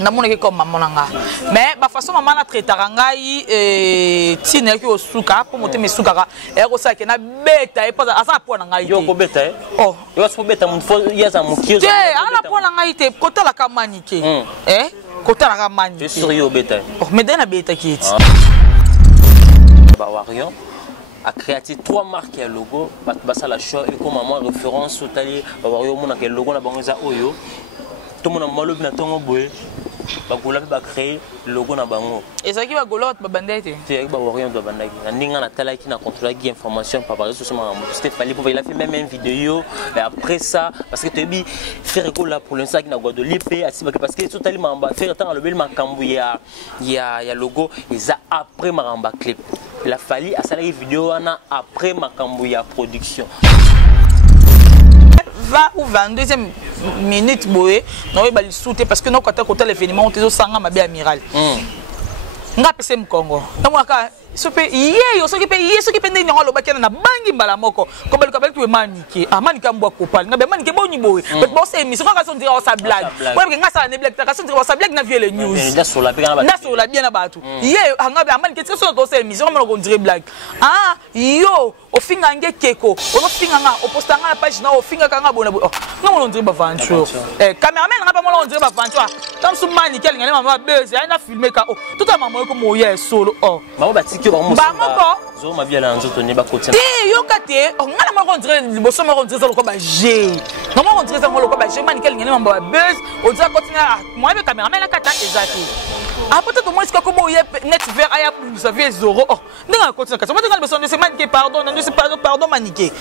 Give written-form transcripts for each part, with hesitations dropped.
namona ke comme maman nanga mais ba façon maman na traitera ngai tine ki osuka po mote mesuka e ko sa ke na beta e pas asa po na ngai yo ko beta oh yo so beta mun fo yeza mukio te ala po na ngai te kota la kamani ke kota la kamani je suis yo beta oh mais dena beta ki ba warion a créé 3 marques et logo basa la show et comme maman référence au tali ba warion mona ke logo na bango za oyo tout le monde a mal na tongo boye bagola ba créer logo na bango et ça qui va golot ba bandete c'est ba warion do bandaki na ninga na tala qui na contrôler qui information par réseaux sociaux c'était fallait pour il a fait même une vidéo et après ça parce que tu bi faire école là pour l'instant qui na godo lipé parce que tout tali mamba faire temps le bel makambu ya logo et ça après maramba clip il a fallu à salarié vidéo après makambu ya production 20 ou 22e minute boye no ba lisute parce que no kota kota l'événement tezo sanga mabe amiral nga pese mkongo na mwaka sope ye yo soki pe ndenge ngolo bakena na bangi mbala moko ko baluka baluka maniki amanika mbwa kopal nga be maniki boni boye but bo se émission ka so ndira o sa blague ouais nga sa ne blague ta so ndira o sa blague na vie les news na so la bien na batu ye nga be amaniki so to se émission mo ko ndire blague yo ofinga nge keko ofinga nga oposta nga page na ofinga kanga bona oh nga mo ndire ba venture cameraman nga pa mo ndire ba venture tam su maniki ngale mama beze aina filmer ka tout à maman ko mo ye solo oh mama batiki ba mo zo ma bien la nzoto ne ba kotina yo kate ngala mo ndire liboso mo ndire zo ko ba je non mo ndire zo ko ba je maniki ngale mama beze o dira kotina moi be cameraman na kata ezaki peut-être moi est-ce que mo ye net vert aya vous savez zoro oh ndinga kotina kata mo ndinga liboso ndire maniki pardon pardon maniki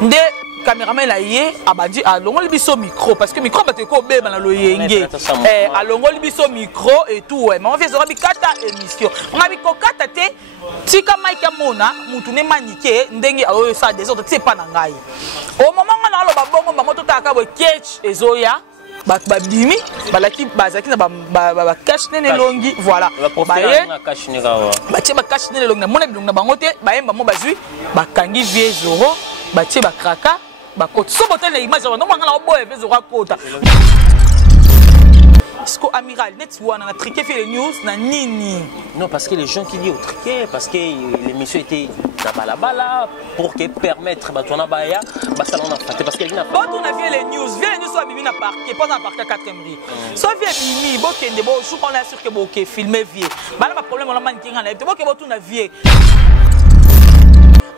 nde caméraman la yé abadi alongo libiso micro parce que micro bateko obeba na loyenge alongo libiso micro et tout ouais mais on fait zora bikata émission on a bikokata te tika mike mona mutu ne manike ndenge ayo sa des autres c'est pas na ngai au moment na lo babongo bango to taka bo catch ezoya babimi balaki bazaki na ba cash nene longi voilà baye batie ba cash nene longi na mona bilonga bango te bayemba mo bazui bakangi vie zoro batie ba kraka bakoti so botel na image no mangala oboye vezo rakota Est-ce amiral net wana na triqué fait les news na nini non parce que les gens qui disent au triqué parce que l'émission était na balabala pour que permettre batona baya basala on a fait parce que na bon on a vu les news soit bibi na parquet pas na parquet 4e rue soit vie mimi bo kende bo je on est sûr que bo ke filmer vie bala ba problème on a manqué na bo ke bo tout na vie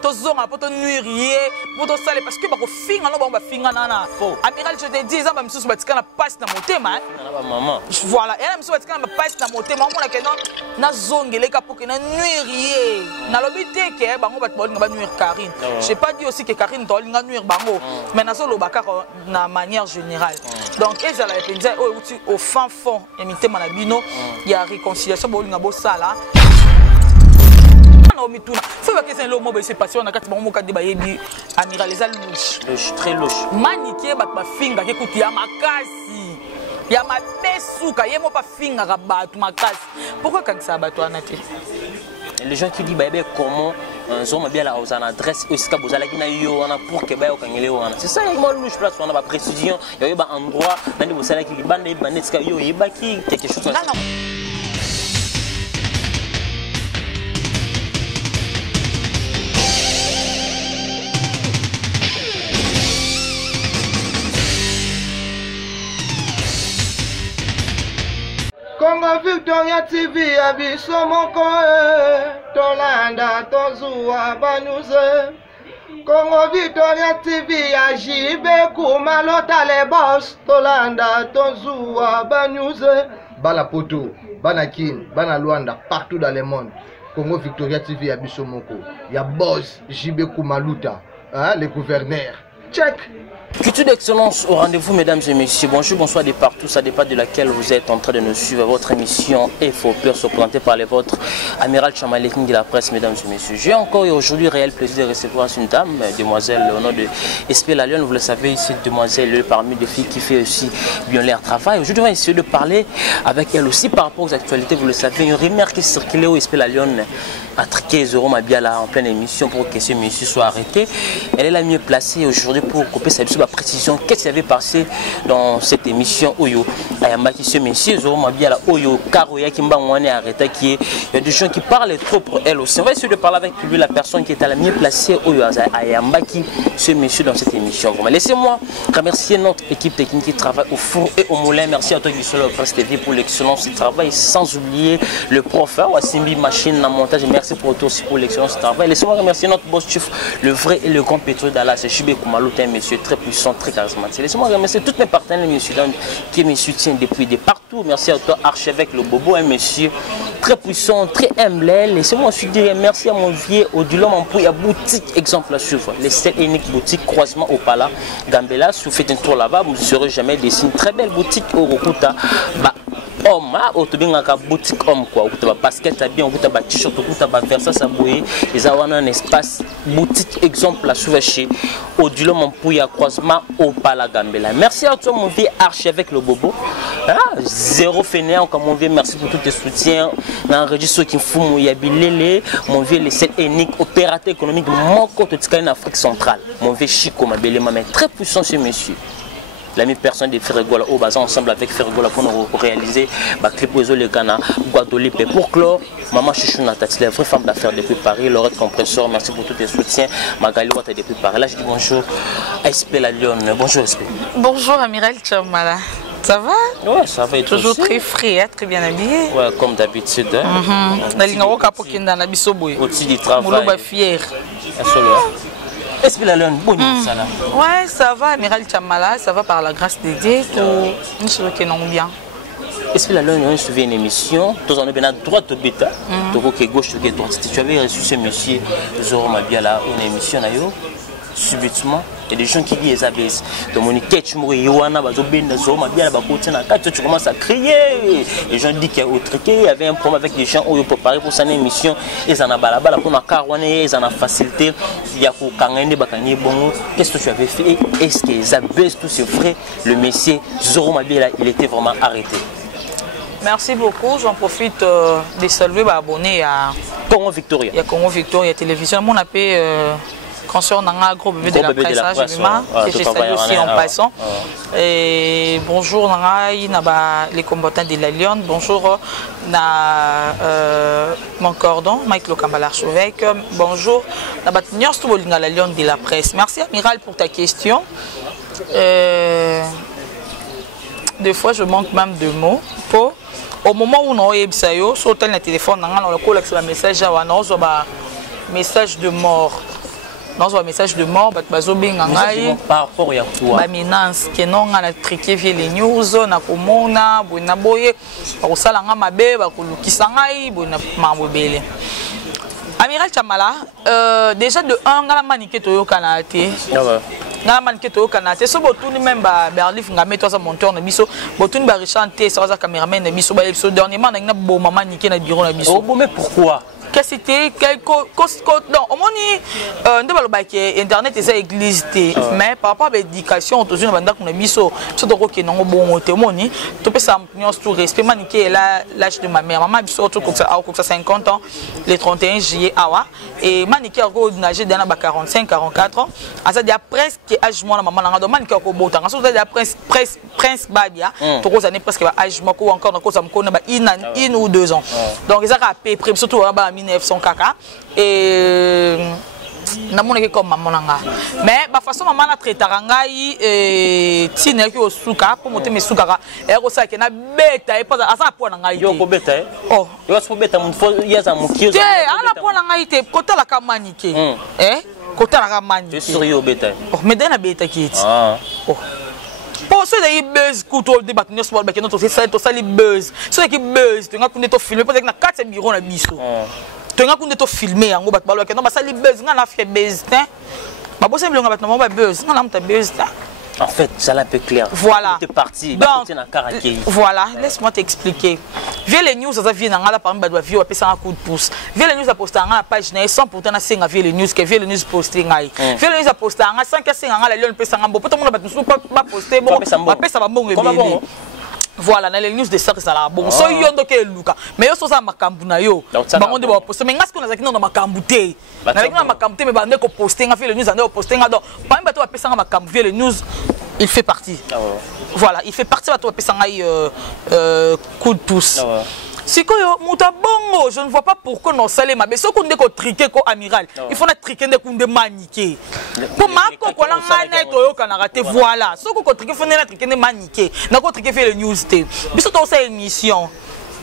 tozonga poto nuirier poto sale parce que bako finga no ba finga nana amiral je te dis ça ba misusu batika na passe na motema na maman voilà et na misusu batika na passe na motema on la que non na zongele ka pour que na nuirier na lobité ke bango bat bolinga ba nuire Karine j'ai pas dit aussi que Karine to linga nuire bango mais na solo baka na manière générale donc eza la penza au fin fond emitema na bino il y a réconciliation bolinga bo sala mituna faut que c'est le mot c'est passé on a quatre bon ka debayebi amiral les louche très louche manique ba finga ke kuti ya makasi ya mabesuka yemo pa finga ka batu makasi pourquoi quand ça batu anate les gens qui disent bah comment on m'a bien là aux adresse aussi ka bozala kina yo on a pour que ba okangele wana c'est ça moi louche place on a ba précision yo ba endroit dans les bozala ki bande banetka yo yebaki quelque chose comme ça Congo Victoria TV abiso moko tolanda tozua banuze Congo Victoria TV ajibe kumalota le boss tolanda tozua banuze bala poto bana kin bana Luanda partout dans le monde Congo Victoria TV abiso moko ya boss jibe kumaluta le gouverneur check. Culture d'excellence au rendez-vous, mesdames et messieurs. Bonjour, bonsoir de partout. Ça dépend de laquelle vous êtes en train de nous suivre. Votre émission est faux peur, présentée par les vôtres. Amiral Chamaleking de la presse, mesdames et messieurs. J'ai encore et aujourd'hui réel plaisir de recevoir une dame, demoiselle, au nom de Espé la Lyon. Vous le savez, ici, demoiselle, parmi des filles qui fait aussi bien leur travail. Aujourd'hui, on va essayer de parler avec elle aussi par rapport aux actualités. Vous le savez, une rumeur qui circulait au Espé la Lyon à triquer Zoro Mabiala en pleine émission pour que ce monsieur soit arrêté. Elle est la mieux placée aujourd'hui pour couper sa la précision. Qu'est-ce qui avait passé dans cette émission Oyo? Ayambaki ce monsieur, Zoro bien la Oyo, Karoya Kimba Mwane arrêté qui est. Il y a des gens qui parlent trop pour elle aussi. On va essayer de parler avec lui, la personne qui est à la mieux placée Oyo Ayambaki, ce monsieur dans cette émission. Laissez-moi remercier notre équipe technique qui travaille au four et au moulin. Merci à toi du Solo Presse TV pour l'excellence du travail, sans oublier le prof Wassimbi Machine, la montage. Merci pour toi aussi pour l'excellence du travail. Laissez-moi remercier notre boss chef, le vrai et le grand pétrole d'Allah, c'est Chibé Koumalo, un monsieur très puissant, très charismatique. Laissez-moi remercier tous mes partenaires, messieurs, qui me soutiennent depuis de partout. Merci à toi, archevêque Le Bobo, un monsieur très puissant, très humble. Laissez-moi ensuite dire merci à mon vieux Odilon Mampouille, à boutique exemple à suivre. Les 7 uniques boutiques, croisement au Pala, Gambela. Si vous faites un tour là-bas, vous ne serez jamais déçus. Une très belle boutique au Rokuta. Homme, autobingaka boutique homme quoi. Vous avez basket bien, vous avez t-shirt, vous avez versa saboué. Ils ont un espace boutique exemple à suivre chez Odilon Mampouille, croisement au Pala Gambela. Merci à toi mon vieux archevêque Le Bobo. Zéro fainéant comme mon vieux, merci pour tous tes soutiens. Dans le registre qui font Yabilele, mon vieux les 7 uniques opérateurs économiques mon côté en Afrique centrale. Mon vieux Chico Mabele, mais très puissant ce monsieur. L'ami personne de Ferregola au bazar ensemble avec Ferregola pour nous réaliser le clip Oiseau le Ghana, Guadeloupe pour clore. Maman Chichou Natati, la vraie femme d'affaires depuis Paris, Laurette Compresseur, merci pour tous tes soutiens. Magali Ouatta depuis Paris. Là je dis bonjour à SP La Lyon. Bonjour SP. Bonjour Amiral Chamala. Ça va? Ouais, ça va. Toujours très frais, très bien habillé. Ouais, comme d'habitude. Au-dessus du travail. Fier. Est-ce que la lune, bon ça là? Ouais, ça va, Amiral Chamala, ça va par la grâce de Dieu. Nous sommes bien. Est-ce que la lune, on se souvient une émission, tous on est bien à droite au bêta, tu es gauche, tu es droite. Si tu avais reçu ce monsieur, Zoro Mabiala, une émission, subitement, il y a des gens qui disent ça baisse. Donc on est catch moi Yohana bazobenda Zoro Mabiala bakote na quand tu commences à crier. Les gens disent qu'il y a autre il y avait un problème avec des gens où ils préparé pour cette émission et ça na balabala pour na carwane et ça na facilité il y a pour kangende bakani bongo. Qu'est-ce que tu avais fait? Est-ce que ça baisse tous ces frais? Le monsieur Zoro Mabiala il était vraiment arrêté. Merci beaucoup. J'en profite de saluer les abonnés à Congo Victoria. Il y a Congo Victoria Télévision. Mon appel concernant un gros bébé de la presse, que je salue aussi en passant. Et bonjour les combattants de la Lyon. Bonjour mon cordon, Mike Lokambala archevêque. Bonjour la Lyon de la presse. Merci Amiral pour ta question. Des fois je manque même de mots pour au moment où on a sur le téléphone, on a un message, message de mort. Dans un message de mort, par rapport à quoi? Menace que non on a triqué via les news, na komona, na boye, ba sala nga mabe, ba kulukisa ngai, na mabobele. Amiral Chamala, déjà de 1 ngala maniké toyo kanate. Ngala maniké toyo kanate, so botuni même ba Berlif ngame to sa monteur na biso, botuni ba rechanter sa cameraman na biso ba episode dernièrement na bo maman niké na bureau na biso. Oh mais pourquoi? Que c'était quelque non au moins internet et ça église mais par rapport à l'éducation toujours dans banda qu'on a biso surtout que non bon témoigner tu peux ça tout respect maniquer l'âge de ma mère maman biso tout comme ça 50 ans le 31 juillet awa et maniquer au nager dans 45 44 ans à ça déjà presque âge moi la maman na maniquer au beau temps surtout déjà prince babia tout ça n'est presque âge moi encore encore ça me connaît une ou 2 ans donc ils a rappelé surtout 1900 kaka et na moneke comme maman nga mais ba façon maman na traitara ngai tine ki osuka pour monter mes suka et ko sa ke na beta et pas asa po na ngai yo ko beta oh yo so beta mun fo yaza mukio te ala po na ngai te kota la kamanike kota la kamanike sur yo beta oh mais dena beta ki oh pour ceux qui buzz couteau débat nous sport ba ke notre c'est ça les buzz ceux qui buzz tu nga kunde to filmer peut-être na 4 bureau na biso tu nga kunde to filmer yango bat balo ke non ba ça les buzz nga na fait buzz hein ba bosse bilonga bat no ba buzz nga na mta buzz en fait ça là un peu clair voilà tu es parti donc voilà laisse-moi t'expliquer via les news ça vient na ngala par ba via pesa un coup de pouce via les news a posté na page na 100 pourtant na singa via les news que via les news posté ngai via les news a posté na 5 singa ngala lion pesa ngambo pourtant mon ba tout pas posté bon ba pesa ba mbongo ebele Voilà, dans les news de ça, ça là. Bon, so yondo ke luka. Mais yo so ça makambu na yo. Bango de ba poster. Mais ngasko na zaki na makambu te. Na zaki na makambu te mais bande ko poster nga fait les news ande ko poster nga donc. Pas même bato ba pesa nga makambu vie les news, il fait partie. Voilà, il fait partie bato ba pesa nga coup de pouce. Sikoyo muta bongo, je ne vois pas pourquoi non salé ma beso konde ko triquer ko amiral. Il faut na triquer de kunde maniquer. Pour ma ko ko na ngana to yo kana raté voilà. So ko triquer faut na triquer de maniquer. Na ko triquer fait le news té. Biso to sa émission.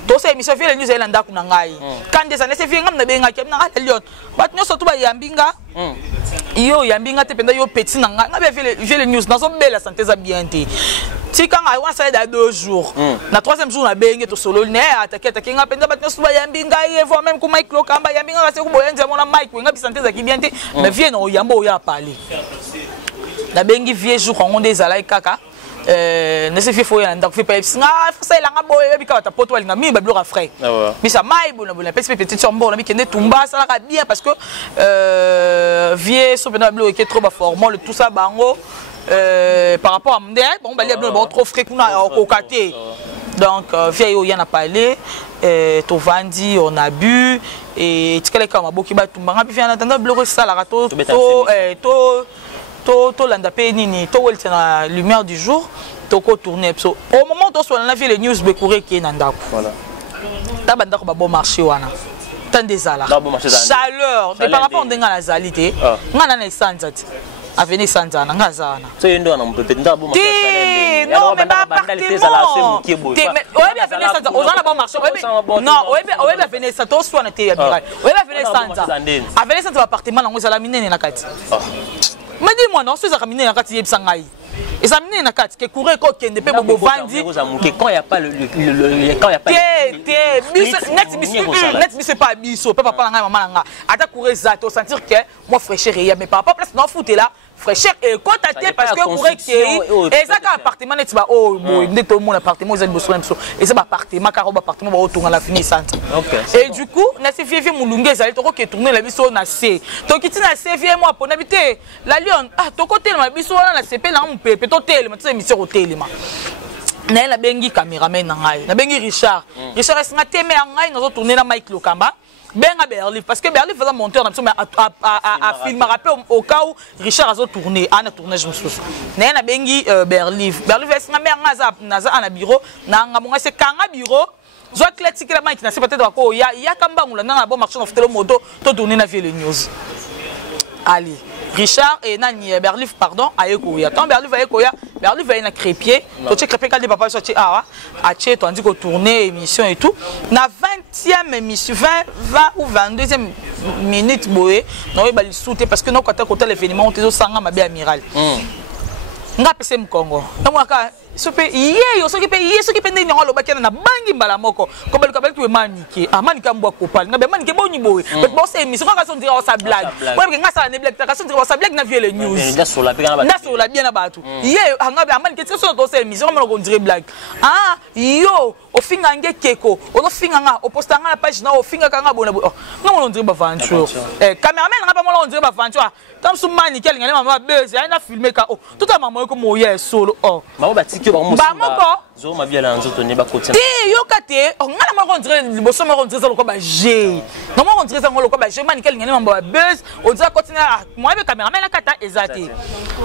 To sa émission fait le news elanda kuna ngai. Quand des années c'est fait ngam na benga ke na ngata lion. Bat nyo so to ba yambinga. Yo yambinga te penda yo petit na nga. Na fait le news na so belle santé za bien té. Si quand on a ça 2 jours, na 3e jour na bengue to solo ne attaquer nga penda batna suba yambinga yevo même ko Mike Lokamba yambinga ka se ko boyenza mona Mike nga bisante za kibiente mais vie no yambo ya parler na bengi vie jour on des alai kaka ne se fait faut ya ndako fait pas nga ça la nga boye bika ta poto nga mi ba bloka frais mais ça mai bon la petite sombo na bi kende tumba ça la bien parce que vie so penda bloqué trop ba formol tout ça bango par rapport à Mdé, bon, bah, il y a trop frais qu'on a au côté. Donc, vieille, il y en a parlé, to vandi, on a bu, et tu sais, comme un beau qui bat tout le monde, puis en attendant, bloquer ça, la rato, to l'andapé, nini, to la lumière du jour, to tourner. Au moment où on a vu les news, bécouré qui est nanda. Voilà. T'as banda ko bon marché wana. Tant des ala. Chaleur, mais par rapport à la zalité, on a les sanzat. Avenue Sanzana, Ngazana. C'est une donne, on peut peut-être non, mais pas appartement. Mais ouais, Avenue Sanzana, on a bon marché. Non, ouais, Avenue Sanzana, soit on était amiral. Ouais, Avenue Sanzana. Avenue Sanzana, appartement, on a miné na kati. Mais dis-moi, non, c'est ça miné na kati yebsangai. Et ça miné na kati, que courir ko kende pe bobo vandi. Quand il y a pas quand il y a pas net bis c'est pas biso, papa pa nga maman nga. Ata courir zato sentir que moi fraîcheur et mais papa place non fouté là. Fraîcheur et cotaté parce que pour que et ça ka appartement net ba oh boy tout mon appartement ils ont besoin de et ça ba appartement car ba appartement ba autour dans la fini centre. Et du coup na se vie mulunge ça to ko ke tourner la biso na C to kiti na C vie moi pour habiter la lion ah to côté na biso na CP na mpepe to tele ma tse émission hôtel ma na la bengi cameraman na ngai na bengi Richard est nga teme ngai na zo tourner na Mike Lokamba. Benga Berlif parce que Berlif faisait monteur à filmer rappel au cas où Richard a tourné ana tournage mususu na na bengi Berlif est nga menga naza ana bureau na nga monga se kanga bureau zo classique la Mike na c'est peut-être ko ya kambangula na bon marché of moto to tourner na vie les news Ali Richard et nani Berlif pardon ayekoya quand Berlif ayekoya Berlif va na crépier to che crépier quand papa sorti ah a che to andi ko tourner émission et tout na 20e émission 20 ou 22e minute boé no ba li souté parce que no côté l'événement on te sanga mabe amiral nga pese mkongo na mwaka sope ye yo soki pe ye soki pe ndenge ngolo bakena na bangi mbala moko ko baluka bali tu manike amanika mbwa kopal nga be manike boni boye but bo se émission ka so ndira sa blague ouais nga sa ne blague ta ka so ndira sa blague na vie les news na so la bien na batu ye nga be amanike so to se émission mo ko ndire blague ah yo o finga nge keko o finga nga o posta nga na page na o finga ka nga bona nga mo ndire ba aventure cameraman nga ba mo ndire ba aventure tam su manike ngale mama beze ana filmer ka tout à maman ko mo ye solo ba batiki ba mo zo ma bien la nzoto ne ba kotina ti yo kate ngala ma ko ndire liboso ma ko ndire za ko ba G non ma ko ndire za ko ba G manike ngale mama ba beze o ndire kotina moi be cameraman na kata ezati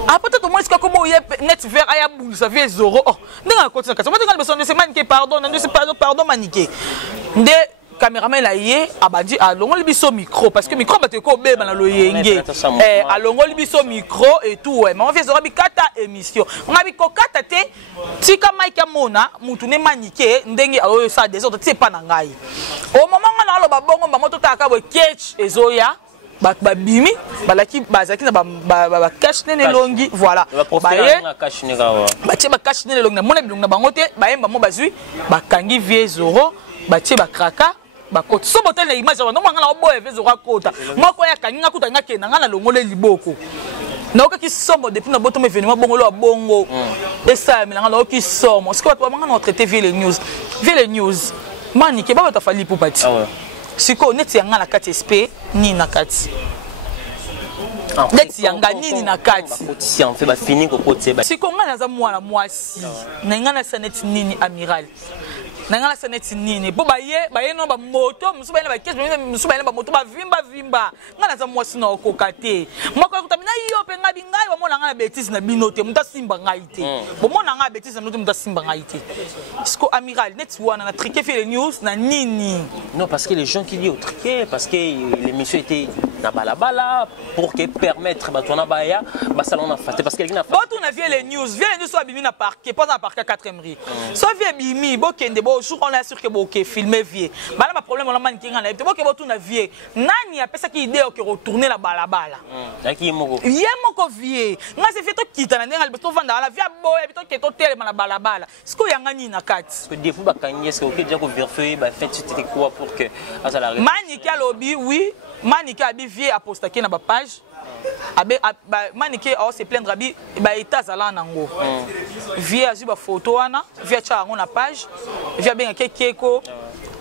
après tout moi est-ce que comme ye net vert aya boule ça vie zoro ndinga kotina kata moi ndinga liboso ndire manike pardon pardon manike nde caméraman la yé abadi alongo libiso micro parce que micro bateko obeba na loyenge alongo libiso micro et tout ouais mais on fait zora bikata émission on a bikokata te tika Mike Amona mutu ne manike ndenge ayo ça des autres c'est pas na ngai au moment ngana lo babongo ba moto taka bo catch ezoya ba bimi balaki bazaki na ba cash nene longi voilà ba cash ne gawa ba tie ba cash nene longi na mona bilunga bango te ba yemba mo bazui ba kangi vie zoro ba tie ba kraka bakoti so botel na image no mangala oboye vezo rakota moko ya kaninga kuta ngake na ngana longole liboko na oka ki somo depuis na boto événement bongolo bongo et ça mais ngala oki somo ce que ba mangana on traiter vie les news mani ke ba ta fali pour pati siko neti ngala kati sp ni na kati neti yanga nini na kati si on fait ba fini ko côté ba si ko ngana za mwana mwasi na ngana saneti nini amiral na ngana saneti nini bo baye no ba moto musuba ina ba kesi musuba ina ba moto ba vimba ngana za mwasi na okokate moko kutamina yo pe ngabi ngai ba mona ngana bêtise na binote muta simba ngai te bo mona ngana bêtise na binote muta simba ngai te sko amiral neti wana na triquer fait les news na nini non parce que les gens qui disent au triquer parce que l'émission était na balabala pour que permettre ba tona baya ba salon na faté parce que quelqu'un a fait bon on a vu les news soit bimi na parquet pas na parquet 4e rue soit vie bimi bo kende bo jour on a sûr que bo ke filmer vie bala ba problème on a man kinga na bo ke bo tuna vie nani a pesa ki idée que retourner la balabala yaki moko vie nga se fait to kita na ndenga to vanda la vie boye to ke to tele na balabala siko yanga ni na kati que des fois ba kanye est-ce que OK déjà ko vérifier ba fait c'était quoi pour que ça la maniki alobi oui maniki abi vie apostake na ba page abe maniki o se plaindre abi ba état zala nango vie azu ba photo wana vie cha ngo na page vie benga kekeko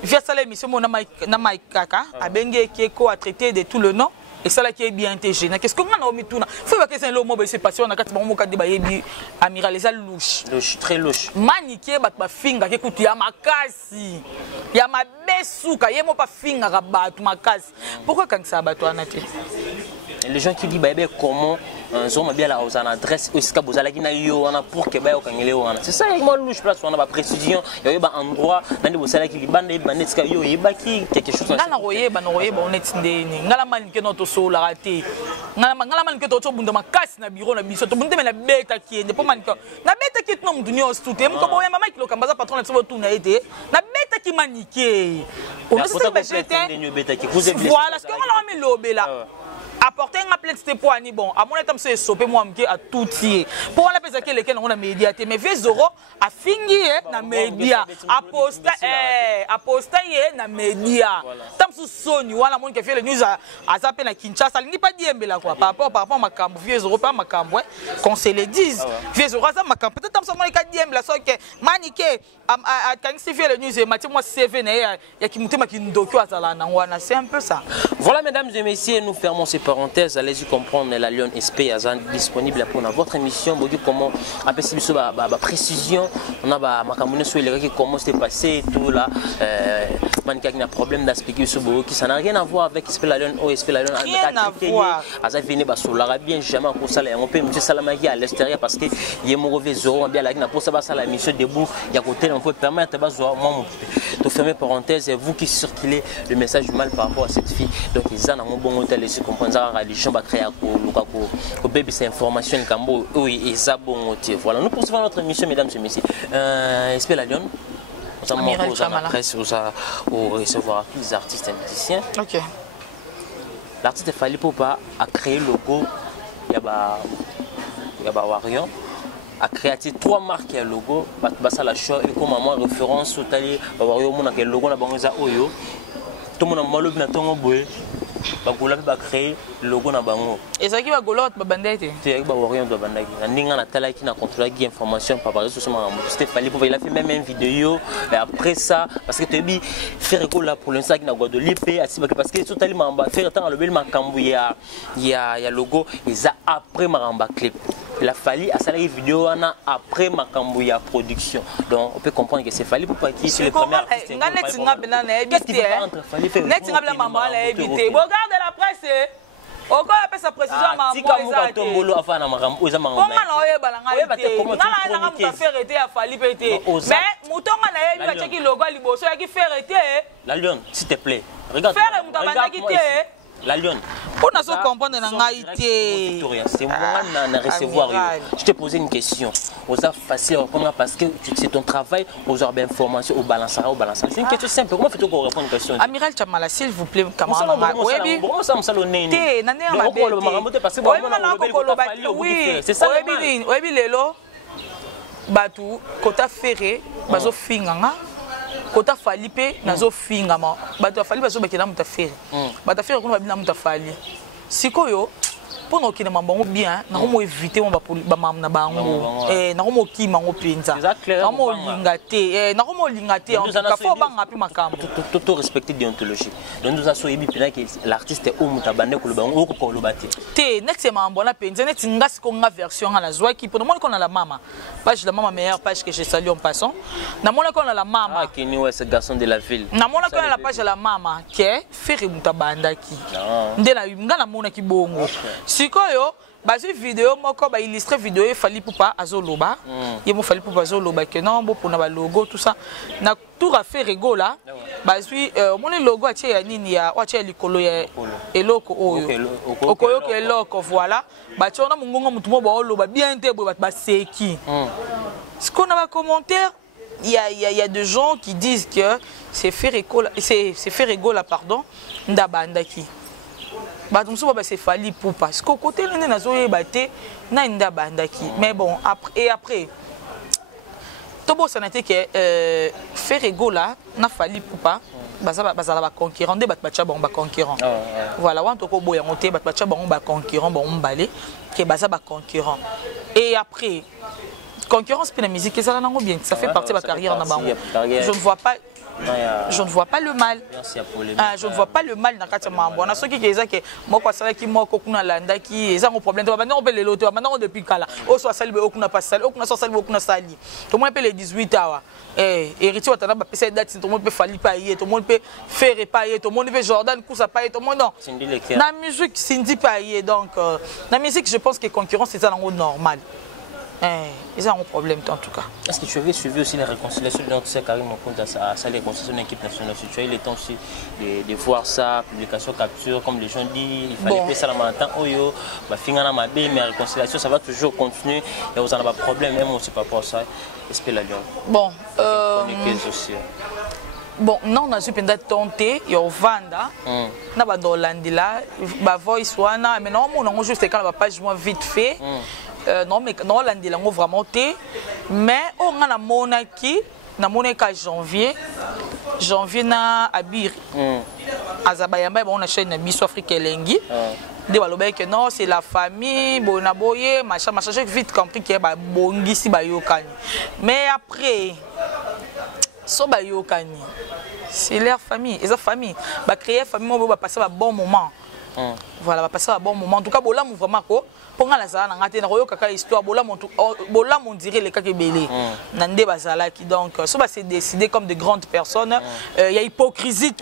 vie sala émission mo na maikaka abenge keko a traité de tout le nom et ça là qui est bien intégré qu'est-ce qu'on a omis tout na faut que c'est le mot c'est passé on a kati bango ka déba yebi amiral les louche très louche maniki ba finga ke kutu ya makasi ya mabesuka yemo pa finga ka batu makasi pourquoi quand ça batu anate les gens qui disent bah comment on bien la aux adresse est-ce que vous allez na yo on a pour que ba okangele wana c'est ça moi louche place on a ba précision yo ba endroit nani vous allez ki bande ba net ska yo yebaki quelque chose ngala royeba on est ndeni ngala mani ke noto so la raté ngala mani ke to bunda makasi na bureau na biso to bunda na beta ki ndipo mani ko na beta ki no mdunyo stute mko boye mama ki lo kambaza patron na tso tu na ete na beta ki manike on ne sait pas jeter voilà ce qu'on a mis l'obéla apporter un appel de pour ani bon à mon état c'est sopé moi à tout tiers pour la pesa que lesquels on a médiaté mais vieux euro a fini na média aposta na média tam sous soni wala mon qui fait le news à zapper na Kinshasa il n'y pas diembe là quoi par rapport makambo vieux euro pas makambo qu'on se le dise vieux euro ça makambo peut-être tam seulement les diembe là so que maniqué à quand c'est fait le news et Mathieu moi CV na ya ki mutema ki ndokyo azala na wana c'est un peu ça voilà mesdames et messieurs nous fermons ces parenthèses allez-y comprendre la Lyon SP disponible pour votre émission bon comment après si précision on a ba makamune sur les comment c'était passé tout là manika qui a problème d'expliquer ce beau qui ça n'a rien à voir avec SP la Lyon SP la Lyon rien à voir ça vient ba sur la bien jamais pour ça on peut monsieur Salamaki à l'extérieur parce que il est mauvais zéro bien là pour ça ça la mission debout il y a côté on peut permettre ba moi de fermer parenthèse et vous qui circulez le message du mal par rapport à cette fille donc ils en ont bon hôtel les comprendre religion va créer ko bébé ces informations cambo oui et ça bon voilà nous poursuivons notre émission mesdames et messieurs SP la Lyon nous avons posé la presse au recevoir les artistes et musiciens OK l'artiste Fally Ipupa a créé le logo il y a Warion a créé 3 marques et logo basa la show et comme moi référence au tali Warion mon que logo na bango za oyo tout mon malo na tongo boye bagola ba créer logo na bango et ça qui va golot ba bandete c'est ba Warion do bandaki na ninga na tala qui na contrôler qui information par rapport sur ma c'était Fally Ipupa il a fait même une vidéo et après ça parce que tu bi faire école là pour l'instant qui na Guadeloupe parce que tout tali mamba faire temps le bel makambu ya logo et ça après maramba clip il a fallu à salaire vidéo après Makambouya production donc on peut comprendre que c'est Fally Ipupa qui c'est le premier artiste qu'est-ce qui va entre Fally Ipupa regarde la presse encore appelle sa précision maman tika tombolo afana makambo eza makambo comment na oyeba la ngai na muta faire été à Fally pété mais mutonga na yebi ba cheki logo liboso ya ki faire été la Lyon s'il te plaît regarde faire muta bandaki te la Lyon on a so comprendre na ngai te c'est moi na recevoir je te posais une question osa facile à répondre parce que c'est ton travail aux heures d'information au balançara c'est une question simple comment fais-tu pour répondre à une question amiral Chamala s'il vous plaît camarade oyebi bon ça me salonné te na ne ma parce que oui c'est ça oyebi lelo batu kota ferré bazo finganga kota Fally pe nazo fingama bato Fally bazo bakela muta ferré bato ferré kuna babina muta Fally sikoyo pour nous qui ne m'ont bien nous éviter on va pour na bango nous qui mango pinza nous lingaté nous lingaté en tout cas faut banga pi makambo tout respecter déontologie donc nous aso yebi pena que l'artiste est au mutabande ko bango ko lobati te next mambo na pinza net ngasi ko nga version à la joie qui pour le monde qu'on a la maman page de la maman meilleure page que je salue en passant na mona qu'on a la maman ah qui nous ce garçon de la ville na mona qu'on a la page de la maman qui est faire mutabanda qui ndela ngana mona ki bongo sikoyo bazi vidéo moko ba illustrer vidéo e fali poupa azoloba yemo fali poupa azoloba que non bo pona ba logo tout ça na tout a fait rigola bazi mon logo atie ya nini ya atie likolo ya eloko oyo okoyo ke eloko voilà ba tiona mungongo mutu mo ba oloba bien te bo ba seki ce qu'on a commentaire il y a des gens qui disent que c'est fait rigola pardon ndabandaki batumso ba c'est fali pour parce qu'au côté l'un nazo yebate na ndabandaki mais bon après tobo ça n'était que fait rigola na fali pour pas bazala ba concurrent de batcha bon ba concurrent voilà wan to ko boya monter batcha bon ba concurrent bon mbalé que bazala ba concurrent et après concurrence pour la musique ça là bien ça fait partie de ma carrière na bango je ne vois pas le mal. Je ne vois pas le mal dans le mambo. On a ceux qui disent que moi quoi ça qui moi kokuna landa qui ils ont un problème. Maintenant on peut les loter. Maintenant on depuis kala. O soit sali o kuna pas sali. O kuna soit sali o kuna sali. Tout le monde peut les 18 heures. Héritier on a pas date. Tout le monde peut fali payer. Tout le monde peut faire payer. Tout le monde peut Jordan cousa payer. Tout le monde non. La musique Cindy payer donc la musique je pense que concurrence c'est ça dans le normal. Ils ont un problème en tout cas. Est-ce que tu avais suivi aussi les réconciliations de notre Karim Mokonda à sa réconciliation de l'équipe nationale? Tu as eu le temps aussi de voir ça, publication, capture, comme les gens disent, il fallait faire ça le matin. Oh yo, finir ma bé, mais la réconciliation ça va toujours continuer et vous en avez pas de problème, même aussi pas pour ça. Espère la lyon. Bon, aussi. Bon, non, on a pu tenter, il y a Vanda, na ba dolandila, ba voice wana, mais non, on a juste quand la page moins vite fait. Non mais non l'andilango vraiment té mais on a monaki na monaka janvier na abir azabayamba on a chaîne na biso Afrique elengi de baloba que non c'est la famille bona boye machin j'ai vite compris que ba bongisi ba yokani mais après so ba yokani c'est leur famille et sa famille ba créer famille on va passer un bon moment voilà va passer un bon moment en tout cas bola mo vraiment ko pour la sala na ngate na koyo kaka histoire bola mon dirait les kaka belé nande bazala qui donc so ba c'est décidé comme de grandes personnes il y a hypocrisie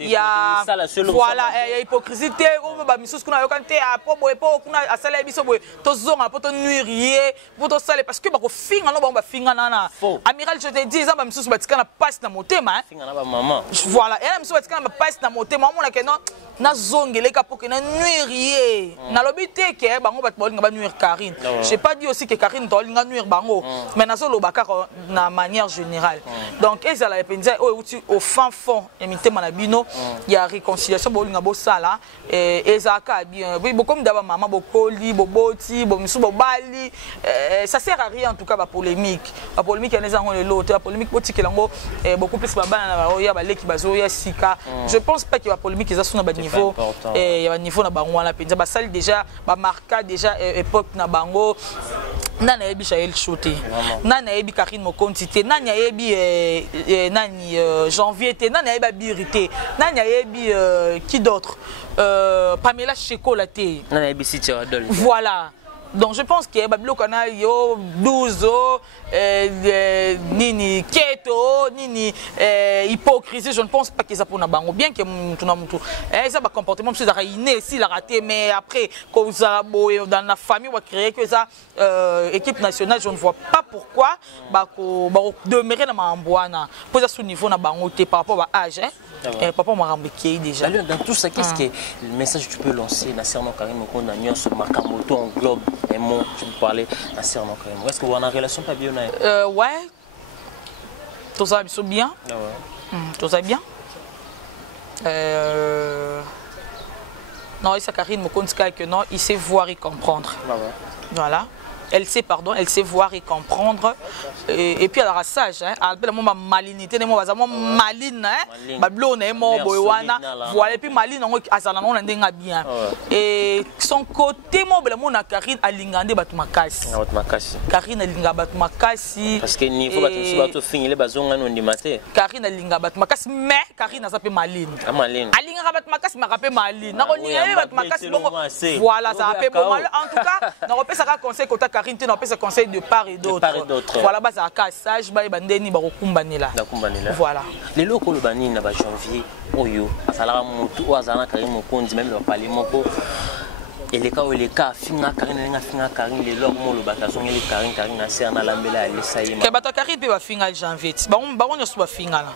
il y a voilà il y a hypocrisie on ba misus kuna yokante apo boye po kuna asala biso boye to zonga po to nuirier po to sale parce que ba ko finga no ba finga nana amiral je te dis ça ba misus ba tika na passe na motema finga na ba maman voilà et misus ba tika na passe na motema on a que non na zongele ka po que na nuirier na lobité que ba ba nuire Karine. J'ai pas dit aussi que Karine doit nuire bango, mais na solo baka na manière générale. Donc et ça la penza au fin fond imité manabino, il y a réconciliation bo linga bo sala et ça ka bien. Oui, beaucoup d'aba maman bokoli, boboti, bomisu bobali, ça sert à rien en tout cas ba polémique. La polémique les gens les l'autre, la polémique boti kelango beaucoup plus ba bana na ya ba leki bazo ya sika. Je pense pas qu'il y a polémique ça sur na ba niveau et il y a niveau na bango la penza ba sali déjà ba marqué déjà époque na bango nana yebi Chael Choté nana yebi Karine Mokonzi te nana yebi nani janvier te nana yebi Birité nana yebi qui d'autre Pamela Cheko la te nana yebi Siti Adol voilà. Donc je pense que Babilo Canal yo 12 nini keto nini hypocrisie je ne pense pas que ça pour na bango bien que tuna mutu ça va comportement monsieur Zaraïné si la raté mais après quand vous dans la famille on va créer que ça équipe nationale je ne vois pas pourquoi ba demeurer na mambwana pour ça sous niveau na bango té par rapport à âge papa m'a rambiqué déjà dans tout ça qu'est-ce que le message que tu peux lancer na serment Karim Mokonda nyo sur Makamoto en globe et moi tu peux parler na serment Karim est-ce que vous en relation pas bien ouais tout ça bien tout ça bien non il s'est Karine Mokonda que non il sait voir et comprendre voilà elle sait voir et comprendre. Et puis elle a sage, hein. Elle a ma malinité, moi maline, hein. Ma blonde, moi boywana. Voilà, et puis maline, on a bien. Et son côté, moi, mon Karine a lingandé batumakasi. Karine a lingandé batumakasi. Parce que niveau batu finir les bazons on dit maté. Karine a lingandé batumakasi, mais Karine a sapé maline. Maline. A lingandé batumakasi, m'a rappelé maline. Na lingandé batumakasi, voilà, ça rappelle pas mal. En tout cas, na rappelle ça conseil côté Karine, na rappelle ça conseil de part et d'autre. Voilà, bah ça cassage, bah bandeni ba rokumbanela. Voilà. Les locaux le bani na ba janvier, oyo, asala mutu o azana Karine mokonzi même le parler moko. Et les cas, finga Karine, finga Karine, les lors mon le batason les Karine a serre na lambela les saïma. Que bata Karine peut ba finga janvier. Baron yo ba finga là.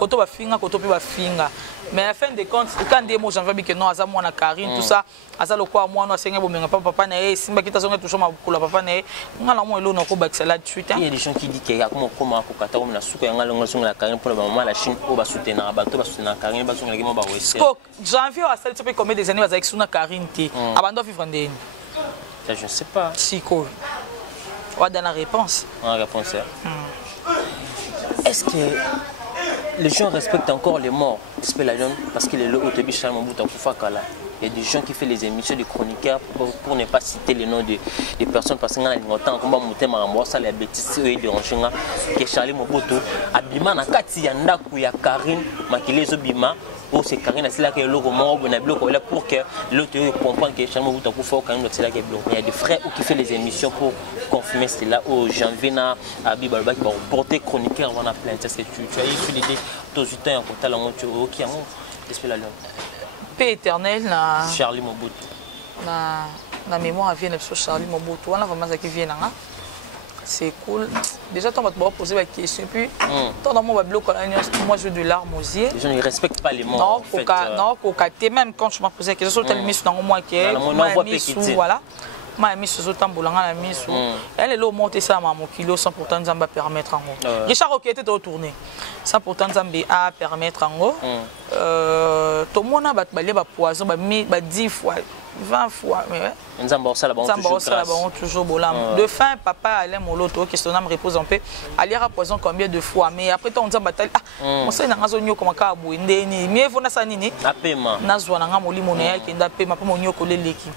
Koto ba finga, koto peut ba finga. Mais à la fin de compte, quand des mots janvier que non, aza moi na Karine tout ça, aza le quoi moi no senga bo menga papa na e simba kita songa toujours ma kula papa na e. Ngala mo elo no ko ba là de suite. Il y a des gens qui disent que ya comment ko kata ko na suka ngala ngala la Karine pour le moment la Chine o ba soutenir bato ba soutenir Karine ba songa ngima ba wese. Janvier a ça tu peux combien des années avec suna Karine té. Abando vivre ndeni. Je ne sais pas. Si quoi. On va donner la réponse. La réponse est-ce que les gens respectent encore les morts? Parce que les lots de Charles Mobutu Kufakala. Il y a des gens qui font les émissions de chroniqueurs pour ne pas citer les noms des personnes parce que longtemps combat monter ma ça les bêtises et de ranchinga que Charles Mobutu abima na kati ya ndaku ya Karine makilezo bima. Oh, c'est Karine, c'est là que le roman est pour que l'autre comprenne que Charles Mobutu Kufakala c'est là que il y a des frères qui font les émissions pour confirmer cela. Au janvier na Abi Balba qui va porter chroniqueur on a plein. Est-ce que tu as eu sur l'idée tous les temps en contact là tu OK en espèce là. Paix éternelle na Charlie Mobutu. Na mémoire vient sur Charlie Mobutu. On a vraiment ça qui vient là. C'est cool. Déjà, tu vas te poser la question. Puis, dans mon bloc, moi, je veux de l'art musique. Les gens ne respectent pas les morts. Non, pour capter, même quand je m'as posé la question, tu as mis dans moi qui est. Voilà. Ma mis sur temps boulanga la mise sous elle est là monter ça ma kilo 100% Zamba permettre en haut Richard OK était retourné 100% Zamba a permettre en haut tout le monde a balé ba poison ba 10 fois 20 fois mais Nzamba ça là-bas toujours bolam de fin papa allait mon loto qui son âme repose en paix aller à poison combien de fois mais après on Nzamba on sait na ngazonyo comme ka boinde ni mieux faut na sanini na paiement na zwana nga molimo na yake nda paiement pa monyo ko leleki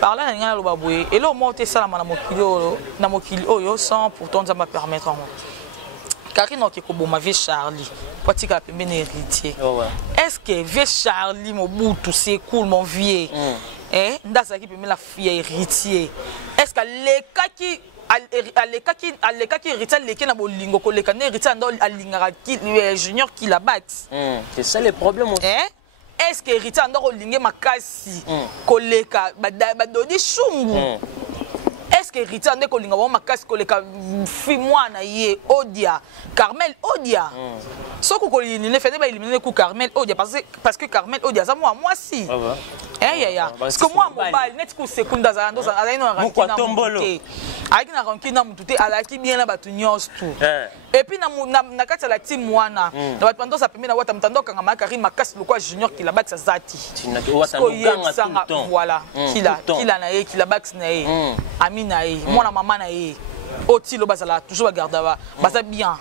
par là il y a le baboué et là monter ça na mokili oyo sans pourtant ça va permettre en Karine OK ko boma vie Charlie patika pembeni héritier est-ce que vie Charlie Mobutu c'est cool mon vieux ndasa ki pembeni la fille héritier est-ce que les cas qui héritier les qui na bolingo ko les kan héritier ndo alingara ki junior qui la bat c'est ça le problème est-ce que héritier andoko linge makasi koleka badoni chungu est-ce que héritier andoko linga ba makasi koleka fi mwana ye Odia Carmel Odia soko ko éliminer fait ba éliminer ku Carmel Odia parce que Carmel Odia ça moi si parce que moi mobile net ku sekunda za ndo za aino rankina muté avec na rankina muté alaki bien na batu nyos tout et puis na kati la team wana na batu ndo ça permet na wata mtando kanga makari makasi lokwa junior qui la bat sa zati voilà kila na ye kila bax na ye amina ye mwana mama na ye otilo bazala toujours garder ba bien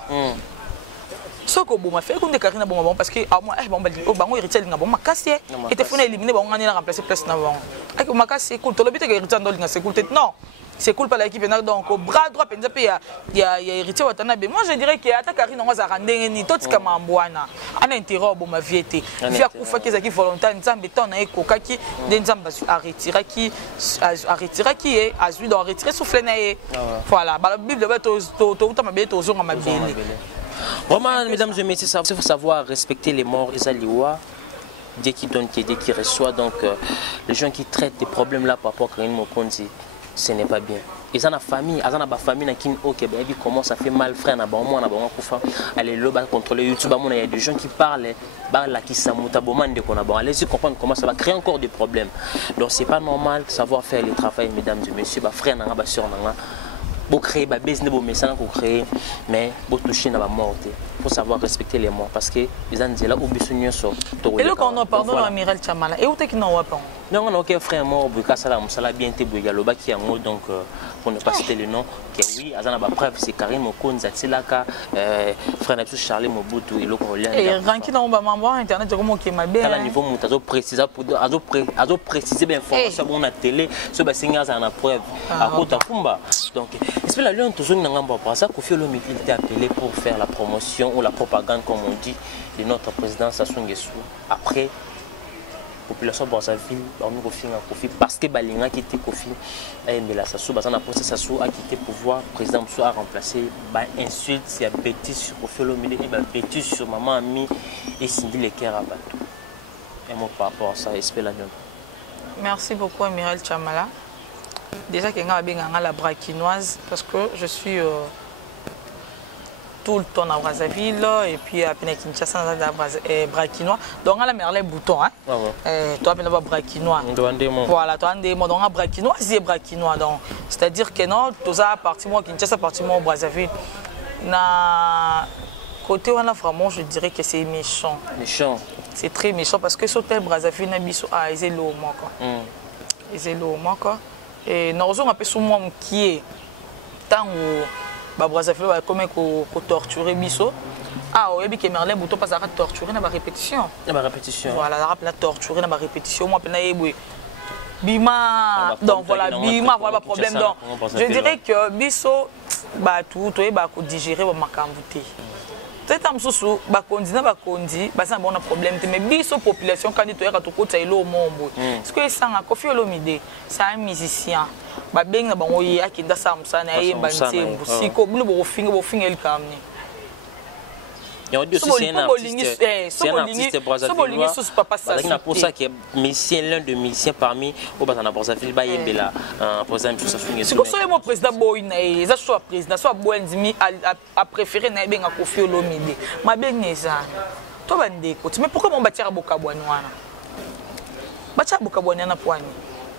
soko boma fait comme des Karine bon parce que moi bon héritier linga bon makasi et te fona éliminer bon ngani na remplacer place na bon avec makasi cool to lobite que héritier ndolinga c'est cool non c'est cool pas l'équipe donc au bras droit penza pe il y a héritier watana be moi je dirais que ata Karine ngo za randenge ni totika mambwana ana intérêt bon ma vie était via kufa ki zaki volontaire nzambe ton na ekokaki de nzamba a retiré qui est azui donc retirer souffler na voilà la bible va to ma be to zonga mabele. Vraiment, mesdames et messieurs, il faut savoir respecter les morts, les aliwa, dès qu'ils donnent, dès qu'ils reçoivent. Donc, les gens qui traitent des problèmes là par rapport à Karine Mokonzi, ce n'est pas bien. Ils ont la famille, ils ont la famille qui comment ça fait mal, frère, na bon, na bon, kufa. Allez, le bas contrôler YouTube, il y a des gens qui parlent, là qui s'amuta boman de qu'on a bon. Allez-y comprendre comment ça va créer encore des problèmes. Donc, c'est pas normal de savoir faire le travail, mesdames et messieurs, frère, na ba sœur, na pour créer des business pour créer mais pour toucher dans la mort il faut savoir respecter les morts parce que les gens là au besoin so et là quand on pardon amiral Chamala et où t'es qui non pas non OK frère mort bu kasala musala bien te bu yaloba qui en donc pour ne pas citer le nom, que oui, Azana ba preuve, c'est Karim Mokonza, Tsilaka, frère Napsu Charlie Mobutu, et l'autre Rolien. Et ranki dans mon maman internet, comment qui m'a bien. À niveau montage, préciser pour préciser bien information bon la télé, ce bassin à la preuve. À Kota Kumba. Donc, est-ce que la Lyon toujours n'a pas ça, Kofi Olomide était appelé pour faire la promotion ou la propagande, comme on dit, de notre président Sassou Nguesso. Après, population Brazzaville, parce que Balinga qui était Kofi, mais la Sassou, Sassou a quitté le pouvoir, le président Moussou a remplacé, insulte, il y a bêtise sur Kofi Olomide, et bêtise sur Maman Ami et Cindy Leker à Batou. Un mot par rapport à ça, est-ce que la Lyon. Merci beaucoup, Amiral Chamala. Déjà, que je la braquinoise parce que je suis tout le temps à Brazzaville et puis à Kinshasa, braquinois. Donc, on a mis les boutons. Hein? Toi, tu as braquinois. Voilà, tu as des mots. Donc, on a braquinois, c'est braquinois. C'est-à-dire que non, tu as parti moi Kinshasa, parti moi Brazzaville. Na côté on a vraiment, je dirais que c'est méchant. Méchant. C'est très méchant parce que sur tel Brazzaville, ils sont l'eau, ils sont l'eau, et nous avons un peu sur moi qui est tant où Brazzaville va comme torturer biso. Ah oui, mais que Merlin Bouton passe à torturer dans la répétition. Dans la répétition. Voilà, la torturer dans la répétition. Moi, Bima, donc voilà, Bima, voilà le problème. Donc, je dirais que biso, tout, tu es digérer ma cambouté. C'est un sous bakondi un bon problème mais biso population quand tu es à tout côté au monde ce que ça a Kofi Olomide c'est un musicien ba benga bango yi akinda samsa na yemba ntembu siko bulu bo finga el kamni c'est un artiste brésilien. C'est pour ça que l'un de musiciens parmi au Bazana Brazzaville, Bayembela, par exemple, sur Sassou Nguesso. C'est que le président Boyne, soit président, soit Boyne a préféré Naïbenga Kofi Olomide. Ma bien ça. Toi, mais pourquoi on bâtit à Bokabouanoana? Bâtir à Bokabouanoana pour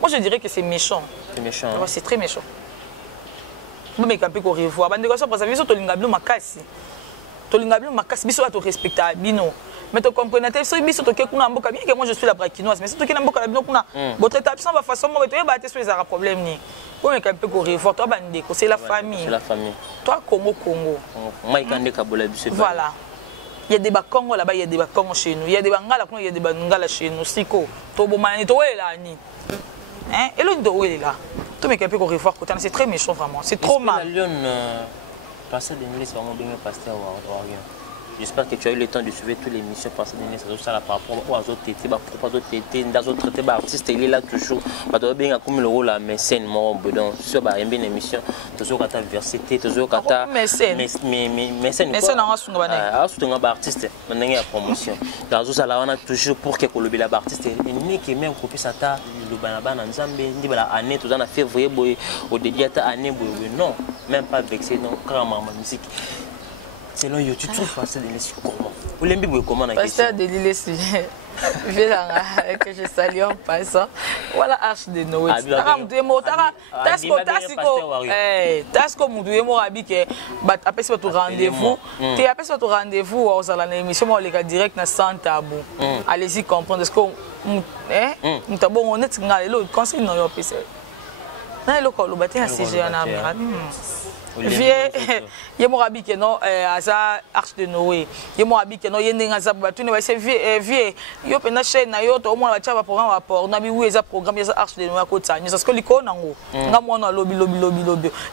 moi, je dirais que c'est méchant. C'est méchant. C'est très méchant. Mais quand on revoit, la négociation Brazzaville, c'est un makasi. Tolingabi makasi biso to respecter bino mais to comprenez so biso to ke kuna mboka bien que moi je suis la braquinoise mais si to ke na mboka la bino kuna votre établissement va façon mo to ba te so les problème ni ko me kampe ko revoir toi bande ko c'est la famille. C'est la famille. Toi Congo moi ikande kabola biso. Voilà. Il y a des Congo là-bas, il y a des Congo chez nous, il y a des Bangala, il y a des Bangala chez nous, siko to bomani to là ni hein et l'autre do là to me kampe ko revoir côté c'est très méchant vraiment, c'est trop mal. Passer des nuits, c'est vraiment bien passé à Warrior. J'espère que tu as eu le temps de suivre toutes les missions passées des nuits. C'est ça par rapport aux autres tétés, par rapport aux autres tétés, dans autres traités, artistes, il est là toujours. Tu as bien comme le rôle à mécène, moi, bon, sur une bonne émission, toujours quand tu as diversité, toujours quand tu as mécène. Mécène, artiste, maintenant il y a promotion. Dans tout ça, là, on a toujours pour que le bel artiste, et ni que même copie ça t'a le banaban en Zambie, ni la année, tout en a février, au début de l'année, non, même pas vexé, non, carrément ma musique. C'est là tu trouves passer de l'esprit comment? Vous l'aimez comment? Pasteur de l'île que je salue en passant. Voilà Arche de Noé. Tasco Moudouemo Abike, après ce rendez-vous. Tu as appelé ton rendez-vous aux l'émission direct dans Santa Abou. Allez-y comprendre ce que nous avons honnête l'autre conseil dans le PC. Non, le bâtiment à CG en amiral. Vieux, Yemorabi qui non, Aza Arche de Noé. Yemorabi qui non, Yenga Zabatu, c'est vieux. Yo pena chaîne na yo, au moins la chava programme rapport. Nabi oui, ça programme, ça Arche de Noé à côté. Nous parce que l'icône nango. Nga moi na lobby.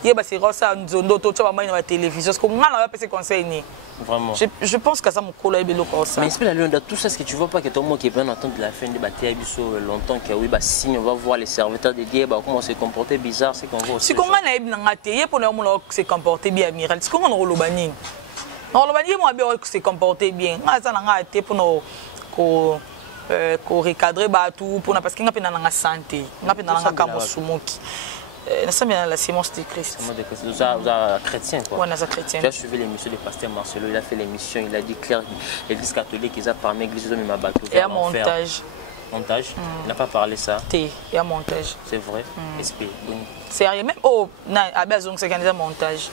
Yeba c'est rosa nzondo to chava mai na télévision. Parce que nga na pas ces conseils ni. Vraiment. Je pense que ça me colle à Belo comme ça. Mais espère la tout ça, ce que tu vois pas que tout le monde qui vient entendre la fin de bataille longtemps que oui, bah si on va voir les serviteurs de guerre, bah comment se comporter bizarre, c'est qu'on voit. Si qu'on a na ngate, pour nous se comporter bien amiral. Si qu'on a rolobani. Non, rolobani moi bien se comporter bien. Nga ça ngate pour nous ko recadrer ba tout pour parce que nga pena na santé. Nga pena na kamosumoki. La sémence de Christ. Vous êtes chrétien quoi. Oui, nous sommes chrétiens. Tu as suivi l'émission du pasteur Marcelo, il a fait l'émission, il a dit clair, l'église catholique, ils ont parlé l'église de ma bateau. Et à montage. Montage Il n'a pas parlé ça. Et à montage. C'est vrai. C'est rien. Même oh, à Bazong, c'est un montage.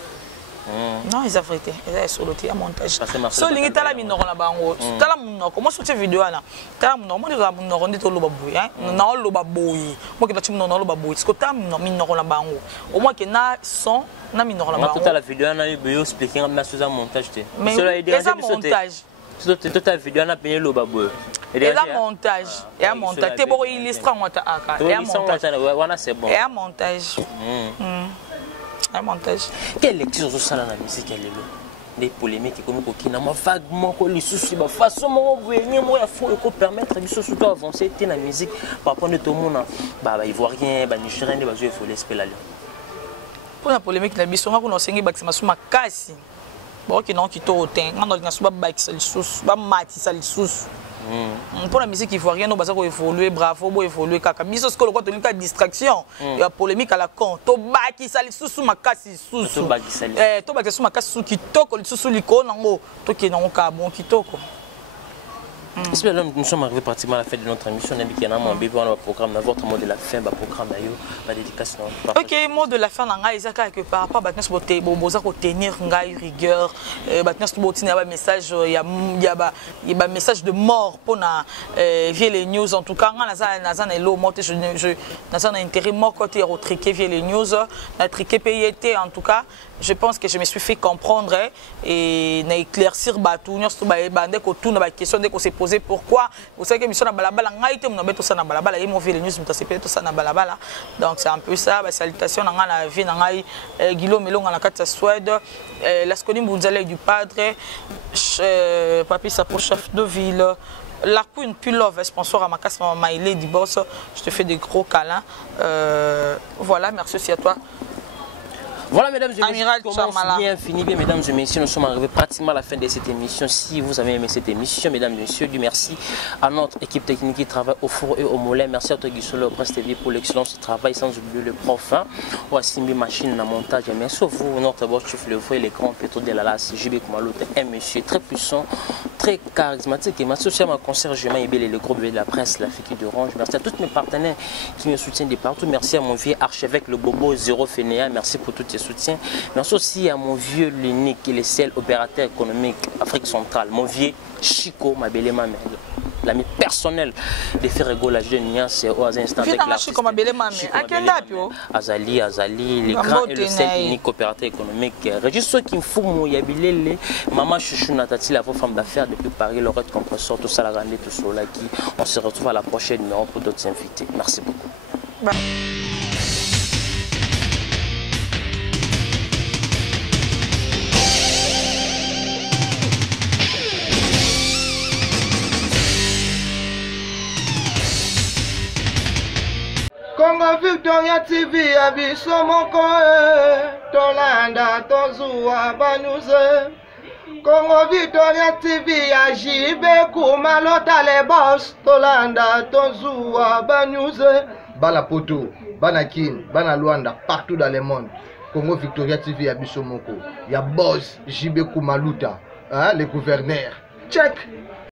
Non, ils ont frité. Ils ont solo à montage. So lingi tala minoro na bango. Tala minoro. Moi soutien vidéo là. Tala minoro. Moi déjà minoro ndi to loba boy hein. Na loba boy. Moi que tu minoro loba boy. Parce que tala minoro na bango. Au moins que na son na minoro na bango. Toute la vidéo na bio expliquer na sur montage té. Mais c'est montage. Toute la vidéo na payé loba boy. Et un montage. Et un montage. Tu es illustré en aka. Et un montage. C'est bon. Et un montage. Un montage. Quelle lecture vous ça dans la musique elle est des polémiques comme qui n'a pas vaguement les soucis de façon moi il faut permettre à surtout avancer dans la musique par rapport à tout le monde bah ivoirien bah nigérien bah il faut l'esprit là. Pour la polémique la biso ngako no sengi ba kisema suma kasi. Bon qui non qui to oten ngano na suba ba kisali sous ba mati sali sous. Pour la musique ivoirienne, nous avons évolué, bravo, nous évolué. Biso ce que le côté de distraction, il y a polémique à la con. Tobaki sali sous ma casse sous. Tobaki sous ma casse sous qui toko sous l'icône en haut. Toki non bon qui toko. Nous sommes arrivés pratiquement à la fin de notre émission. On a dit qu'il y a un programme, votre mot de la fin, programme la dédicace. Ok, mot de la fin, on a quelque part, pas tenir rigueur, message, il y a un message de mort pour les news. En tout cas, on a un intérêt mort côté retriquer les news, on a triqué PIT en tout cas. Je pense que je me suis fait comprendre et éclaircir tout question dès qu'on s'est posé pourquoi vous savez que mission na balabala ngaite mon beto ça na balabala et mon vie les news m'tacépé tout ça na balabala donc c'est un peu ça salutation na la vie na ngai Guillaume Melonga na kata Suède Lasconi Mbunzale du padre papi sa pour chef de ville la Queen Pulove sponsor à ma casse Maïlé du boss je te fais des gros câlins voilà merci aussi à toi. Voilà mesdames et messieurs, bien fini, bien mesdames et messieurs, nous sommes arrivés pratiquement à la fin de cette émission. Si vous avez aimé cette émission, mesdames et messieurs, du merci à notre équipe technique qui travaille au four et au moulin. Merci à toi Guissolo au Presse TV pour l'excellence du travail, sans oublier le prof. Simbi machine à montage. Merci à vous, notre boss chef le voix, l'écran Petro de la Las, JB Kumalote, un monsieur très puissant, très charismatique. Et merci aussi à ma concierge Germain Ebel et le groupe de la presse, la fille d'Orange. Merci à tous mes partenaires qui me soutiennent de partout. Merci à mon vieux archevêque, le Bobo Zéro Fénéa. Merci pour toutes tes soutien. Merci aussi à mon vieux l'unique et le seul opérateur économique Afrique centrale, mon vieux Chico Mabele Mamel, l'ami personnel de Ferrego, la jeune Niance au instant avec l'artiste Azali, le grand et le seul unique opérateur économique. Registre qui me fout mon yabilele, maman chouchou Natati, la femme d'affaires depuis Paris, Lorette Compressor, tout ça la grande tout cela qui. On se retrouve à la prochaine numéro pour d'autres invités. Merci beaucoup. Bye. Congo Victoria TV abiso moko tolanda tozua banuze Congo Victoria TV ajibe kumalota le boss tolanda tozua banuze bala poto bana kin bana Luanda partout dans le monde Congo Victoria TV abiso moko ya boss jibe kumaluta hein, le gouverneur check.